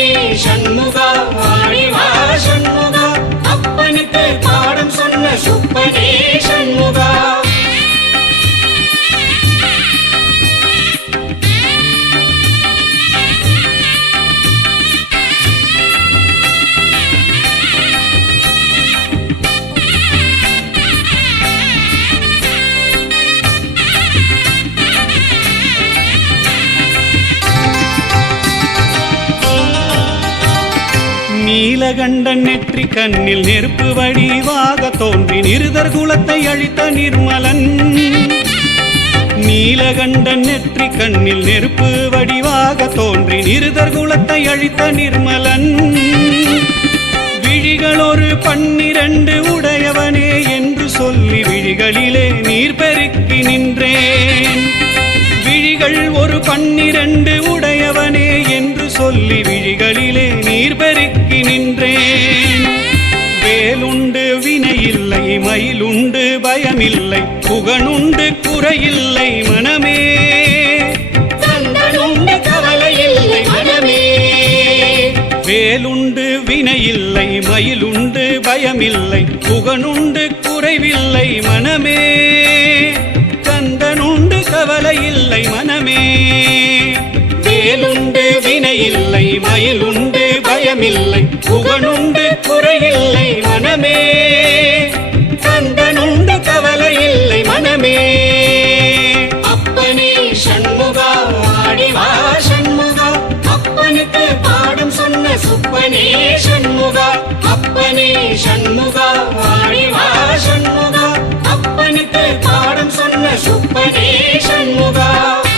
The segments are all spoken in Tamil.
அப்பனே சண்முகா ஆடிவா சண்முகா. அப்பனுக்கு பாடம் சொன்ன சுப்பனே சண்முகா. நீலகண்டன் நெற்றி கண்ணில் நெருப்பு வடிவாக தோன்றி நிருதர் குலத்தை அழித்த நிர்மலன். நீலகண்டன் நெற்றி கண்ணில் நெருப்பு வடிவாக தோன்றி நிருதர் குலத்தை அழித்த நிர்மலன். விழிகள் ஒரு பன்னிரண்டு உடையவனே என்று சொல்லி விழிகளிலே நீர் பெருக்கி நின்றேன். விழிகள் ஒரு பன்னிரண்டு உடையவனே என்று சொல்லி விழிகளிலே நீர் பெருக்கி நின்றேன். வேலுண்டு வினையில்லை மயிலுண்டு பயமில்லை புகனுண்டு குறையில்லை மனமே. வேலுண்டு வினையில்லை மயிலுண்டு பயமில்லை புகனுண்டு குறைவில்லை இல்லை வினையில்லை மயிலுண்டு பயமில்லை. புகனுண்டு குறையில்லை மனமே. கந்தனுண்டு கவலை இல்லை மனமே. அப்பனே சண்முகா ஆடிவா சண்முகா. அப்பனுக்கு பாடம் சொன்ன சுப்பனே சண்முகா. அப்பனே சண்முகா ஆடிவா சண்முகா. அப்பனுக்கு பாடம் சொன்ன சுப்பனே சண்முகா.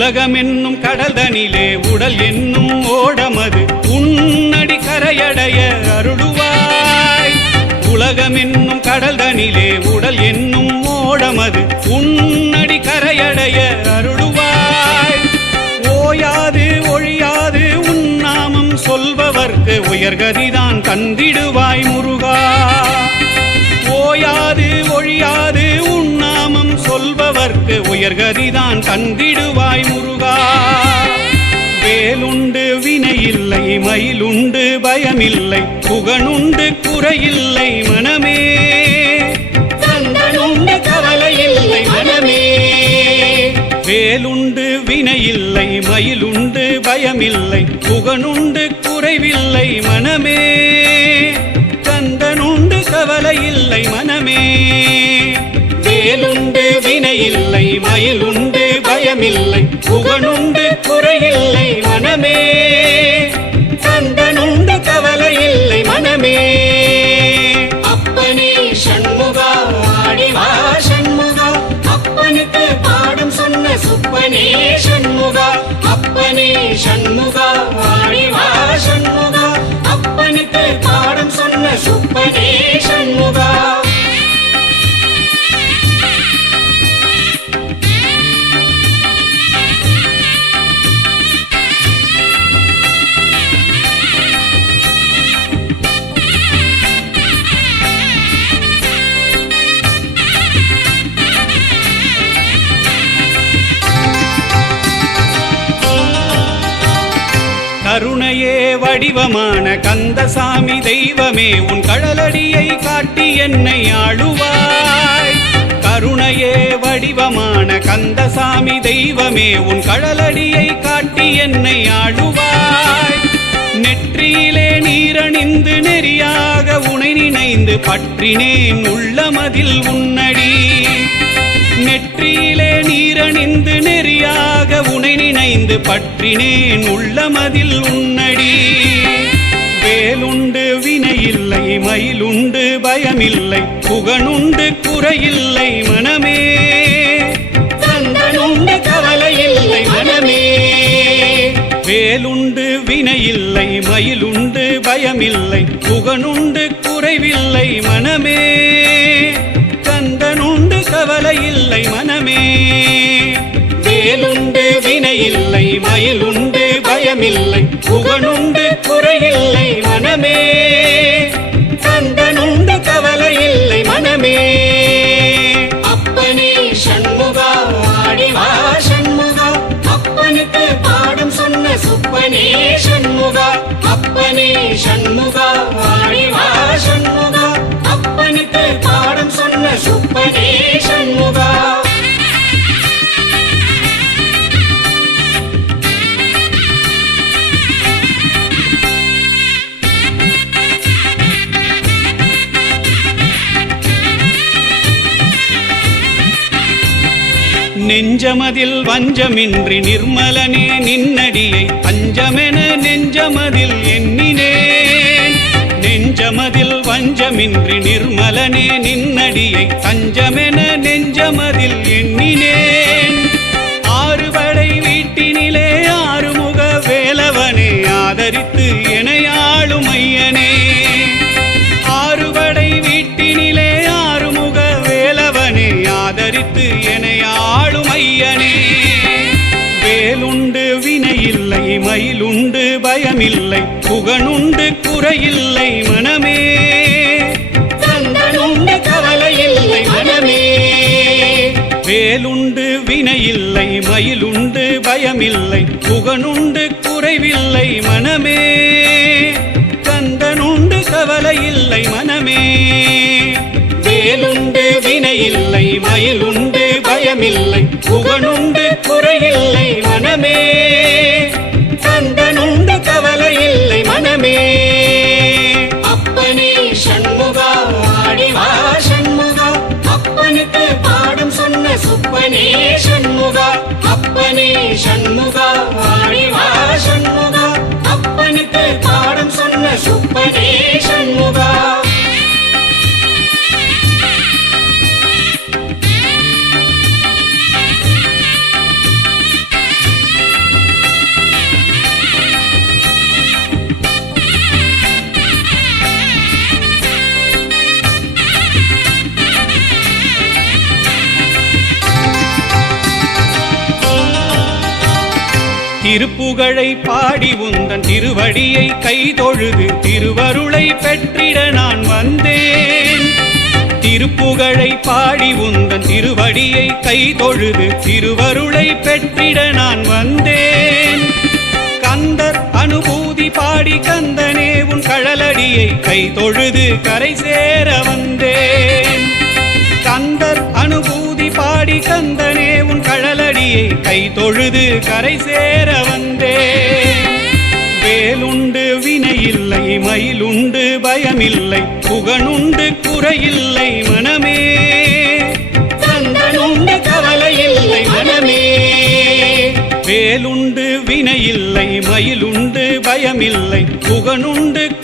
உலகம் என்னும் கடல்தனிலே உடல் என்னும் ஓடமது. உன்னடி கரையடைய அருளுவாய். உலகம் என்னும் கடல்தனிலே உடல் என்னும் ஓடமது. உன்னடி கரையடைய அருளுவாய். ஓயாது ஒழியாது உன்னாமம் சொல்பவர்க்கு உயர்கதிதான் தந்திடுவாய் முருகா. ஓயாது ஒழியாது சொல்பவர்க்கு உயர்கதிதான் தந்திடுவாய் முருகா. வேலுண்டு வினையில்லை மயிலுண்டு பயமில்லை புகனுண்டு குறையில்லை மனமே. கந்தனுண்டு கவலையில்லை மனமே. வேலுண்டு வினையில்லை மயிலுண்டு பயமில்லை புகனுண்டு குறைவில்லை மனமே. கந்தனுண்டு கவலையில்லை இல்லை மனமே. வேலுண்டு வினையில்லை மயிலுண்டு பயமில்லை புகனுண்டு குறையில்லை மனமே. கந்தனுண்டு கவலை இல்லை மனமே. அப்பனே சண்முகா ஆடிவா சண்முகா. அப்பனுக்கு பாடம் சொன்ன சுப்பனே சண்முகா. அப்பனே சண்முகா ஆடிவா சண்முகா. அப்பனுக்கு பாடம் சொன்ன சுப்பனே சண்முகா. கருணையே வடிவமான கந்தசாமி தெய்வமே உன் கடலடியை காட்டி என்னை ஆளுவாய். கருணையே வடிவமான கந்தசாமி தெய்வமே உன் கடலடியை காட்டி என்னை ஆளுவாய். நெற்றியிலே நீரணிந்து நெறியாக உனை நினைந்து பற்றினேன் உள்ளமதில் உன் நினைந்து பற்றினேன் உள்ளமதில் உன்னடி. வேலுண்டு வினையில்லை மயிலுண்டு பயமில்லை புகனுண்டு குறையில்லை மனமே. சந்தனுண்டு கவலையில்லை மனமே. வேலுண்டு வினையில்லை மயிலுண்டு பயமில்லை புகனுண்டு குறைவில்லை மனமே. கந்தனுண்டு கவலையில்லை மயிலுண்டு பயமில்லை. புகனுண்டு குறையில்லை மனமே. கந்தனுண்டு கவலை இல்லை மனமே. அப்பனே சண்முகா ஆடிவா சண்முகா. அப்பனுக்கு பாடம் சொன்ன சுப்பனே சண்முகா. அப்பனே சண்முகா ஆடிவா சண்முகா. அப்பனுக்கு பாடம் சொன்ன சுப்பனே நெஞ்சமதில் வஞ்சமின்றி நிர்மலனே நின்னடியை பஞ்சமென நெஞ்சமதில் எண்ணினேன். நெஞ்சமதில் வஞ்சமின்றி நிர்மலனே நின்னடியை தஞ்சமென நெஞ்சமதில் எண்ணி மயிலுண்டு பயமில்லை புகனுண்டு குறையில்லை மனமே. கந்தனுண்டு கவலையில்லை மனமே. வேலுண்டு வினையில்லை மயிலுண்டு பயமில்லை புகனுண்டு குறைவில்லை மனமே. கந்தனுண்டு கவலையில்லை மனமே. வேலுண்டு வினையில்லை மயிலுண்டு பயமில்லை புகனுண்டு குறையில்லை சண்முகா ஆடிவா சண்முகா அப்பனுக்கு பாடம் சொன்ன சுப்பனே சண்முகா திருப்புகழை பாடி உந்தன் திருவடியை கைதொழுது திருவருளை பெற்றிட நான் வந்தேன். திருப்புகழை பாடி உந்தன் திருவடியை கைதொழுது திருவருளை பெற்றிட நான் வந்தேன். கந்தர் அனுபூதி பாடி கந்தனே உன் கழலடியை கைதொழுது கரை சேர வந்தேன். கந்தர் அனுபூதி பாடி கந்தனே உன் கழ கழலடியை கை தொழுது கரை சேர வந்தே. வேலுண்டு வினையில்லை மயிலுண்டு பயமில்லை புகனுண்டு குறையில்லை மனமே. கந்தனுண்டு கவலையில்லை மனமே. வேலுண்டு வினையில்லை மயிலுண்டு பயமில்லை புகனுண்டு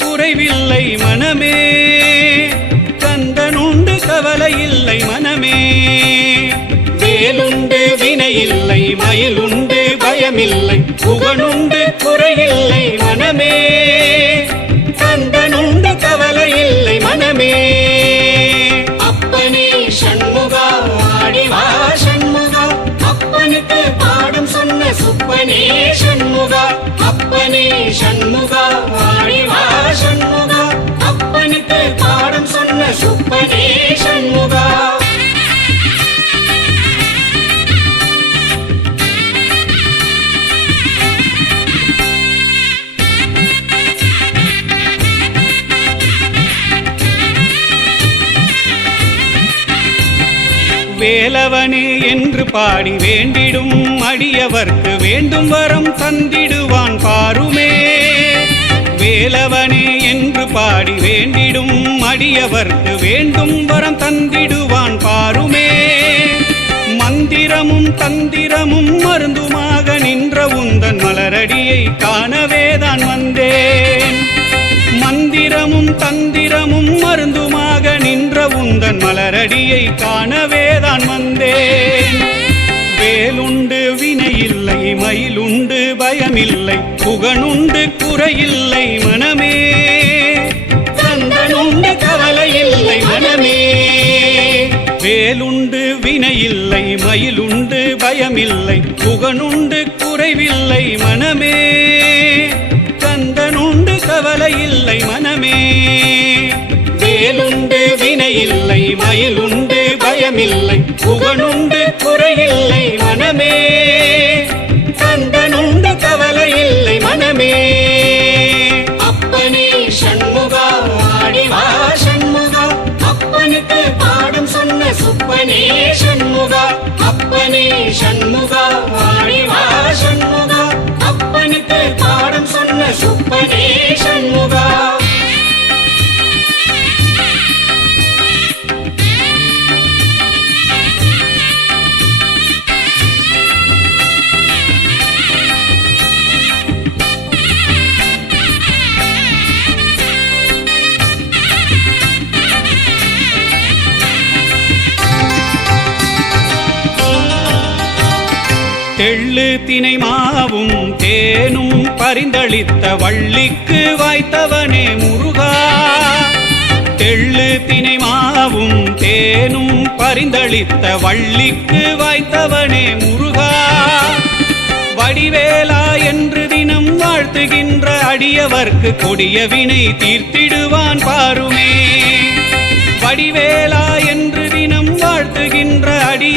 இல்லை வினையில்லை மயிலுண்டு பயமில்லை புகனுண்டு குறையில்லை வேலவனே என்று பாடி வேண்டிடும் அடியவர்க்கு வேண்டும் வரம் தந்திடுவான் பாருமே. வேலவனே என்று பாடி வேண்டிடும் அடியவர்க்கு வேண்டும் வரம் தந்திடுவான் பாருமே. மந்திரமும் தந்திரமும் மருந்துமாக நின்ற உந்தன் மலரடியை காணவேதான் வந்தேன். மந்திரமும் தந்திரமும் மருந்துமாக நின்ற உந்தன் மலரடியை காணவேதான் வினையில்லை மயிலுண்டு பயமில்லை புகனுண்டு குறையில்லை மனமே. கந்தனுண்டு கவலையில்லை மனமே. வேலுண்டு வினையில்லை மயிலுண்டு பயமில்லை புகனுண்டு குறைவில்லை மனமே. கந்தனுண்டு கவலையில்லை மனமே. வேலுண்டு வினையில்லை மயிலுண்டு பயமில்லை புகனுண்டு குறையில்லை மனமே. சண்முகா சண்முகா. அப்பனுக்கு பாடம் சொன்ன சுப்பனே சண்முகா. எள்ளு தினை மாவும் தேனும் பரிந்தளித்த வள்ளிக்கு வாய்த்தவனே முருகா. தெள்ளு தினை மாவும் தேனும் பரிந்தளித்த வள்ளிக்கு வாய்த்தவனே முருகா. வடிவேலா என்று தினம் வாழ்த்துகின்ற அடியவர்க்கு கொடிய வினை தீர்த்திடுவான் பாருமே. வடிவேலா என்று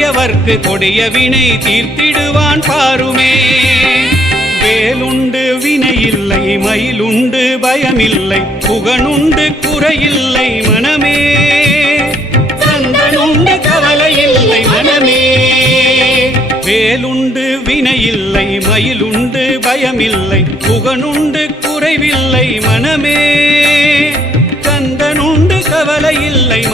அடியவர்க்கு கொடிய வினை தீர்த்திடுவான் பாருமே. வேலுண்டு வினையில்லை மயிலுண்டு பயமில்லை புகனுண்டு குறையில்லை மனமே. சந்தனுண்டு கவலையில்லை மனமே. வேலுண்டு வினையில்லை மயிலுண்டு பயமில்லை புகனுண்டு குறைவில்லை மனமே. கந்தனுண்டு கவலையில்லை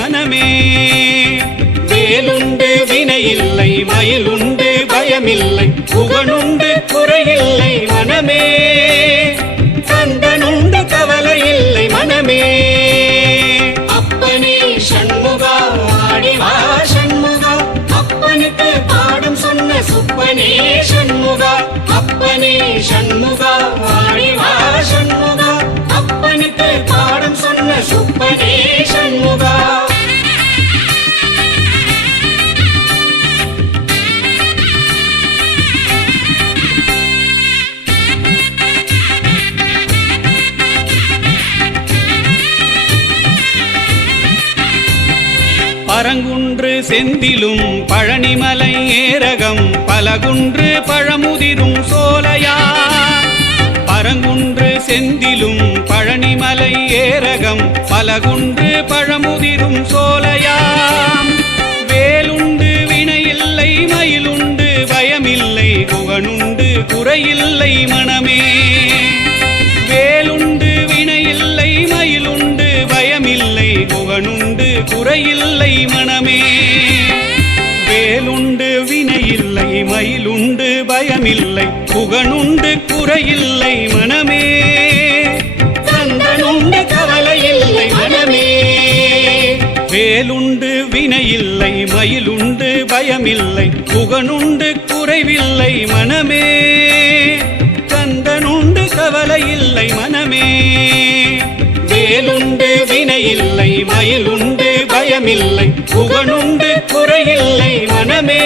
மனமே வேலுண்டு வினையில்லை மயிலுண்டு பயமில்லை புகனுண்டு குறையில்லை மனமே. கந்தனுண்டு கவலை இல்லை மனமே. அப்பனே சண்முகா ஆடிவா சண்முகா. அப்பனுக்கு பாடம் சொன்ன சுப்பனே சண்முகா. அப்பனே சண்முகா ஆடிவா சண்முகா. அப்பனுக்கு பாடம் சொன்ன சுப்பனே சண்முகா. செந்திலும் பழனிமலை ஏரகம் பலகுன்று பழமுதிரும் சோலையா. பரங்குன்று செந்திலும் பழனிமலை ஏரகம் பலகுன்று பழமுதிரும் சோலையாம் இல்லை புகனுண்டு குறையில்லை மனமே. கந்தனுண்டு கவலையில்லை மனமே. வேலுண்டு வினையில்லை மயிலுண்டு பயமில்லை புகனுண்டு குறைவில்லை மனமே. கந்தனுண்டு கவலையில்லை மனமே. வேலுண்டு வினையில்லை மயிலுண்டு பயமில்லை புகனுண்டு குறையில்லை மனமே.